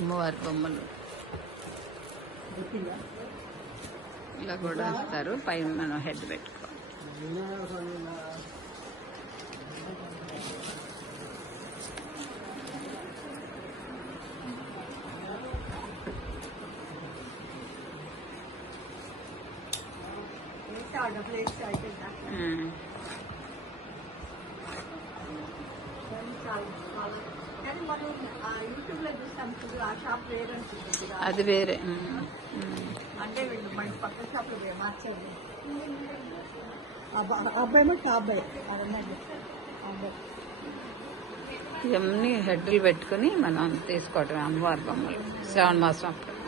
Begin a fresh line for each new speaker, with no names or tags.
అమ్మవారి బొమ్మలు. ఇలా కూడా ఇస్తారు. పైన మనం హెడ్ పెట్టుకో ఉమ్. అది వేరే.
అంటే వీళ్ళు మన పక్క షాప్లో మార్చారు. అబ్బాయి అబ్బాయి
ఇవన్నీ హెడ్లు పెట్టుకుని మనం తీసుకోవటం అమ్మవారి బొమ్మలు శ్రావణ మాసం అప్పుడు.